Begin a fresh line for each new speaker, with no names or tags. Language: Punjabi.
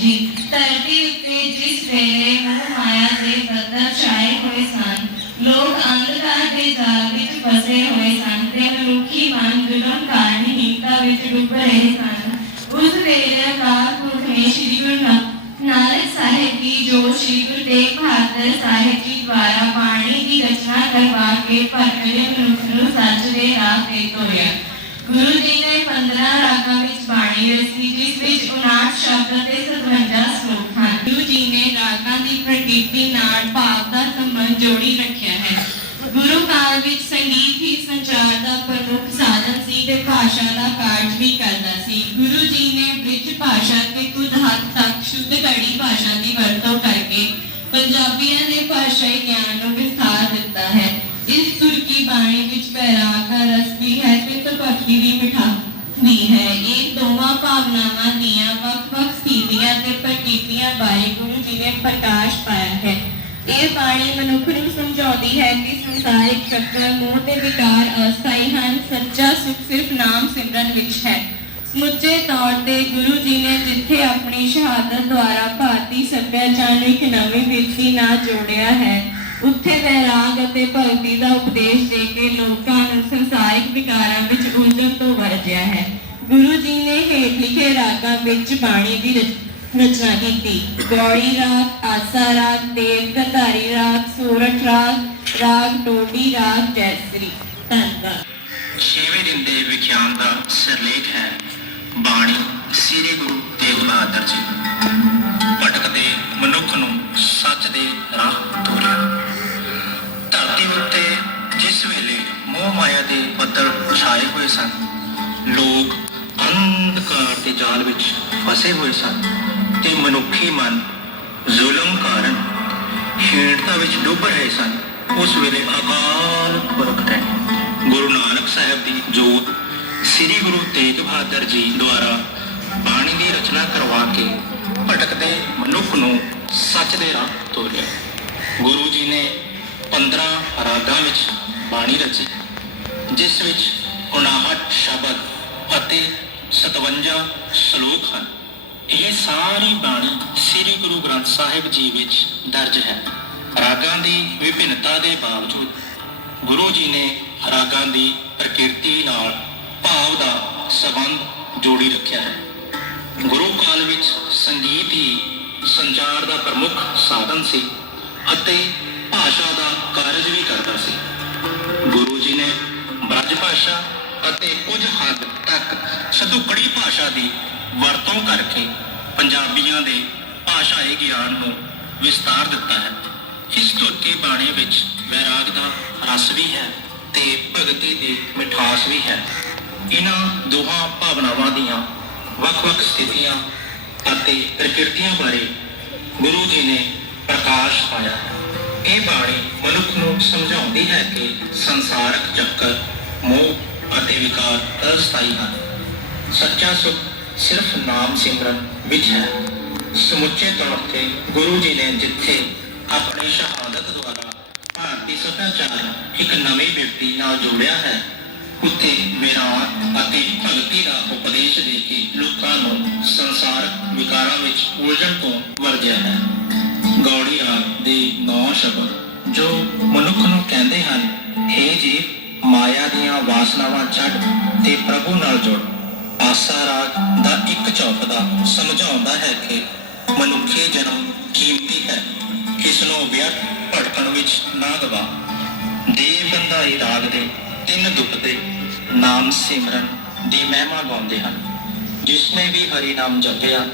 ਜੀ, ਧਰਤੀ ਉੱਤੇ ਜਿਸ ਵੇਲੇ ਮੋਹ ਮਾਇਆ ਦੇ ਬੱਦਲ ਛਾਏ ਹੋਏ ਸਨ, ਲੋਕ ਅੰਧਕਾਰ ਦੇ ਜਾਲ ਵਿੱਚ ਫਸੇ ਹੋਏ ਸਨ ਤੇ ਮਨੁੱਖੀ ਮਨ ਜ਼ੁਲਮ ਕਾਰਨ ਹੀਨਤਾ ਵਿੱਚ ਡੁੱਬ ਰਹੇ ਸਨ। ਉਸ ਵੇਲੇ ਅਕਾਲ ਪੁਰਖ ਨੇ ਸ੍ਰੀ ਗੁਰੂ ਨਾਨਕ ਸਾਹਿਬ ਜੀ, ਜੋ ਸ੍ਰੀ ਗੁਰੂ ਤੇਗ ਬਹਾਦਰ ਸਾਹਿਬ ਜੀ ਦੁਆਰਾ ਬਾਣੀ ਦੀ ਰਚਨਾ ਕਰਵਾ ਕੇ ਭਟਕਦੇ ਮਨੁੱਖ ਨੂੰ ਸੱਚ ਦੇ ਰਾਹ ਤੇ ਤੋਰਿਆ। ਗੁਰੂ ਜੀ ਨੇ 15 ਰਾਗਾਂ ਵਿੱਚ ਬਾਣੀ ਰਚੀ। ਸ਼ਬਦ ਤੇ 57 ਸ਼ਲੋਕ ਹਨ ਗੁਰੂ ਜੀ ਨੇ ਰਾਗਾਂ ਦੀ ਪ੍ਰਕਿਰਤੀ ਨਾਲ ਭਾਵ ਦਾ ਸੰਬੰਧ ਜੋੜੀ ਰੱਖਿਆ ਹੈ ਗੁਰੂ ਕਾਲ ਵਿੱਚ ਸੰਗੀਤ ਹੀ ਸੰਚਾਰ ਦਾ ਪ੍ਰਮੁੱਖ ਸਾਧਨ ਸੀ ਤੇ ਭਾਸ਼ਾ ਦਾ ਕਾਰਜ ਵੀ ਕਰਦਾ ਸੀ ਗੁਰੂ ਜੀ ਨੇ ਬ੍ਰਿਜ ਭਾਸ਼ਾ ਤੇ ਕੁਝ ਹੱਦ ਤੱਕ ਸ਼ੁੱਧ ਘੜੀ ਭਾਸ਼ਾ ਦੀ ਵਰਤੋਂ ਕਰਕੇ ਪੰਜਾਬੀਆਂ ਦੇ ਭਾਸ਼ਾਈ ਗਿਆਨ ਨੂੰ ਵਿਸਥਾਰ ਦਿੱਤਾ ਹੈ ਇਸ ਤੁਰਕੀ ਬਾਣੀ ਵਿੱਚ ਪੈਰਾਗ ਰਸ ਵੀ ਹੈ ਤੇ ਤਪੱਕੀ ਦੀ ਮਿਠਾਸ ਵੀ ਹੈ ਇਹ ਦੋਵਾਂ ਭਾਵਨਾਵਾਂ ਦੀਆਂ ਵੱਖ-ਵੱਖ ਸਥਿਤੀਆਂ ਤੇ ਪ੍ਰਕਿਰਤੀਆਂ ਬਾਰੇ ਗੁਰੂ ਜੀ ਨੇ ਪ੍ਰਕਾਸ਼ ਪਾਇਆ ਹੈ। ਇਹ ਬਾਣੀ ਮਨੁੱਖ ਨੂੰ ਸਮਝਾਉਂਦੀ ਹੈ ਕਿ ਸੰਸਾਰਿਕ ਚੱਕਰ ਮੋਹ ਤੇ ਵਿਕਾਰ ਅਸਥਾਈ ਹਨ। ਸੱਚਾ ਸੁਖ ਸਿਰਫ ਨਾਮ ਸਿਮਰਨ ਵਿੱਚ ਹੈ। ਸਮੁੱਚੇ ਤੌਰ ਤੇ ਗੁਰੂ ਜੀ ਨੇ ਜਿੱਥੇ ਆਪਣੀ ਸ਼ਹਾਦਤ ਦੁਆਰਾ ਭਾਰਤੀ ਸੱਭਿਆਚਾਰ ਨੂੰ ਇੱਕ ਨਵੀਂ ਵਿਰਤੀ ਨਾਲ ਜੋੜਿਆ ਹੈ, ਉੱਥੇ ਵੈਰਾਗ ਅਤੇ ਭਗਤੀ ਦਾ ਉਪਦੇਸ਼ ਦੇ ਕੇ ਲੋਕਾਂ ਨੂੰ ਸੰਸਾਰਿਕ ਵਿਕਾਰਾਂ ਵਿੱਚ ਉਲਝਣ ਤੋਂ ਵਰਜਿਆ ਹੈ। ਗੁਰੂ ਜੀ ਨੇ ਹੇਠ ਲਿਖੇ ਰਾਗਾਂ ਵਿੱਚ ਬਾਣੀ ਦੀ ਰਚਨਾ ਕੀਤੀ। ਗੌੜੀ ਰਾਗ, ਆਸਾ ਰਾਗ ਦੇਵ ਗੰਧਾਰੀ ਰਾਗ ਸੂਰਠ ਰਾਗ ਰਾਗ ਟੋਡੀ ਰਾਗ, ਜੈਸਰੀ। ਧੰਨਵਾਦ।
ਛੇਵੇਂ ਦਿਨ ਦੇ ਵਿਖਿਆਨ ਦਾ ਸਿਰਲੇਖ ਹੈ, ਬਾਣੀ ਸ੍ਰੀ ਗੁਰੂ ਤੇਗ ਬਹਾਦਰ ਜੀ। ਭਟਕਦੇ ਮਨੁੱਖ ਨੂੰ ਸੱਚ ਦੇ ਰਾਹ ਤੋਰਿਆ। ਧਰਤੀ ਉੱਤੇ ਜਿਸ ਵੇਲੇ ਮੋਹ ਮਾਇਆ ਦੇ ਬੱਦਲ ਛਾਏ ਹੋਏ ਸਨ, ਲੋਕ ਅੰਧਕਾਰ ਦੇ ਜਾਲ ਵਿੱਚ ਫਸੇ ਹੋਏ ਸਨ ਤੇ ਮਨੁੱਖੀ ਮਨ ਜ਼ੁਲਮ ਕਾਰਨ ਹੀਣਤਾ ਵਿੱਚ ਡੁੱਬ ਰਹੇ ਸਨ। ਉਸ ਵੇਲੇ ਅਕਾਲ ਪੁਰਖ ਨੇ ਗੁਰੂ ਨਾਨਕ ਸਾਹਿਬ ਦੀ ਜੋਤ ਸ੍ਰੀ ਗੁਰੂ ਤੇਗ ਬਹਾਦਰ ਜੀ ਦੁਆਰਾ ਬਾਣੀ ਦੀ ਰਚਨਾ ਕਰਵਾ ਕੇ ਭਟਕਦੇ ਮਨੁੱਖ ਨੂੰ ਸੱਚ ਦੇ ਰਾਹ ਤੋਰਿਆ। ਗੁਰੂ ਜੀ ਨੇ 15 ਰਾਗਾਂ ਵਿੱਚ ਬਾਣੀ ਰਚੀ, ਜਿਸ ਵਿੱਚ 59 ਸ਼ਬਦ ਅਤੇ 57 ਸ਼ਲੋਕ ਹਨ। ਇਹ ਸਾਰੀ ਬਾਣੀ ਸ੍ਰੀ ਗੁਰੂ ਗ੍ਰੰਥ ਸਾਹਿਬ ਜੀ ਵਿੱਚ ਦਰਜ ਹੈ। ਰਾਗਾਂ ਦੀ ਵਿਭਿੰਨਤਾ ਦੇ ਬਾਵਜੂਦ ਗੁਰੂ ਜੀ ਨੇ ਰਾਗਾਂ ਦੀ ਪ੍ਰਕਿਰਤੀ ਨਾਲ ਭਾਵ ਦਾ ਸਬੰਧ ਜੋੜੀ ਰੱਖਿਆ ਹੈ। ਗੁਰੂ ਕਾਲ ਵਿੱਚ ਸੰਗੀਤ ਹੀ ਸੰਚਾਰ ਦਾ ਪ੍ਰਮੁੱਖ ਸਾਧਨ ਸੀ ਅਤੇ ਭਾਸ਼ਾ ਦਾ ਕਾਰਜ ਵੀ ਕਰਦਾ ਸੀ। ਗੁਰੂ ਜੀ ਨੇ ਬ੍ਰਜ ਭਾਸ਼ਾ ਅਤੇ ਕੁਝ ਹੱਦ ਤੱਕ ਸਤੁਕੜੀ ਭਾਸ਼ਾ ਦੀ ਵਰਤੋਂ ਕਰਕੇ ਪੰਜਾਬੀਆਂ ਦੇ ਭਾਸ਼ਾਈ ਗਿਆਨ ਨੂੰ ਵਿਸਤਾਰ ਦਿੱਤਾ ਹੈ। ਇਸ ਤੁਰਕੀ ਬਾਣੀ ਵਿੱਚ ਵੈਰਾਗ ਦਾ ਰਸ ਵੀ ਹੈ ਤੇ ਭਗਤੀ ਦੀ ਮਿਠਾਸ ਵੀ ਹੈ। ਇਹਨਾਂ ਦੋਹਾਂ ਭਾਵਨਾਵਾਂ ਦੀਆਂ ਵੱਖ-ਵੱਖ ਸਥਿਤੀਆਂ ਅਤੇ ਪ੍ਰਕਿਰਤੀਆਂ ਬਾਰੇ ਗੁਰੂ ਜੀ ਨੇ ਪ੍ਰਕਾਸ਼ ਪਾਇਆ। ਇਹ ਬਾਣੀ ਮਨੁੱਖ ਨੂੰ ਸਮਝਾਉਂਦੀ ਹੈ ਕਿ ਸੰਸਾਰਕ ਚੱਕਰ, ਮੋਹ ਅਤੇ ਵਿਕਾਰ ਅਸਥਾਈ ਹਨ। ਸੱਚਾ ਸੁਖ ਸਿਰਫ ਨਾਮ ਸਿਮਰਨ ਵਿੱਚ ਹੈ। ਸਮੁੱਚੇ ਤੌਰ ਤੇ ਗੁਰੂ ਜੀ ਨੇ ਜਿੱਥੇ ਆਪਣੀ ਸ਼ਹਾਦਤ ਦੁਆਰਾ ਭਾਰਤੀ ਸੱਭਿਆਚਾਰ ਇੱਕ ਨਵੀਂ ਵਿਅਕਤੀ ਨਾਲ ਜੋੜਿਆ ਹੈ, ਉੱਥੇ ਵਿਰਾਟ ਅਤੇ ਭਗਤੀ ਦਾ ਉਪਦੇਸ਼ ਦੇ ਕੇ ਲੋਕਾਂ ਨੂੰ ਸੰਸਾਰਕ ਵਿਕਾਰਾਂ ਵਿੱਚ ਉਲਝਣ ਤੋਂ ਵਰਜਿਆ ਹੈ। ਗੌੜੀ ਰਾਗ ਦੇ ਨੌ ਸ਼ਬਦ ਜੋ ਮਨੁੱਖ ਨੂੰ ਕਹਿੰਦੇ ਹਨ हे ਜੀ ਮਾਇਆ ਦੀਆਂ ਵਾਸਨਾਵਾਂ ਛੱਡ ਤੇ ਪ੍ਰਭੂ ਨਾਲ ਜੁੜ। ਆਸਾ ਰਾਗ ਦਾ ਇੱਕ ਚੌਪਦਾ ਸਮਝਾਉਂਦਾ ਹੈ ਕਿ ਮਨੁੱਖੀ ਜਨਮ ਕੀਮਤੀ ਹੈ। ਇਸ ਨੂੰ ਵਿਅਰਥ ਭਟਕਣ ਵਿੱਚ ਨਾ ਗਵਾ ਦੇਵ ਗੰਧਾਈ ਰਾਗ ਦੇ ਤਿੰਨ ਦੁਪਦੇ ਨਾਮ ਸਿਮਰਨ ਦੀ ਮਹਿਮਾ ਗਾਉਂਦੇ ਹਨ ਜਿਸਨੇ ਵੀ ਹਰੀ ਨਾਮ ਜਪਿਆ